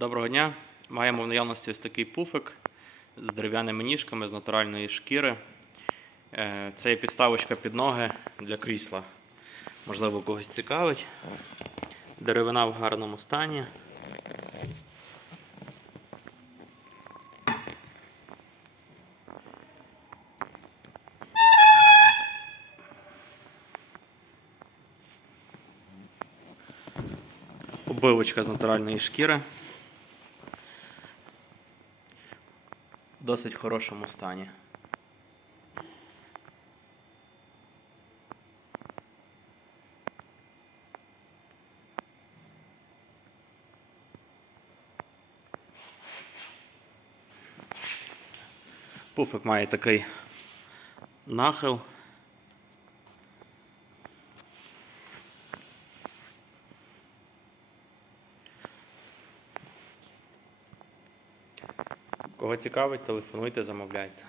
Доброго дня. Маємо в наявності ось такий пуфик з дерев'яними ніжками з натуральної шкіри. Е, Це є підставочка під ноги для крісла. Можливо, когось цікавить. Деревина в гарному стані. Обивочка з натуральної шкіри. Досить хорошому стані. Пуфик має такий нахил. Кого цікавить, телефонуйте, замовляйте.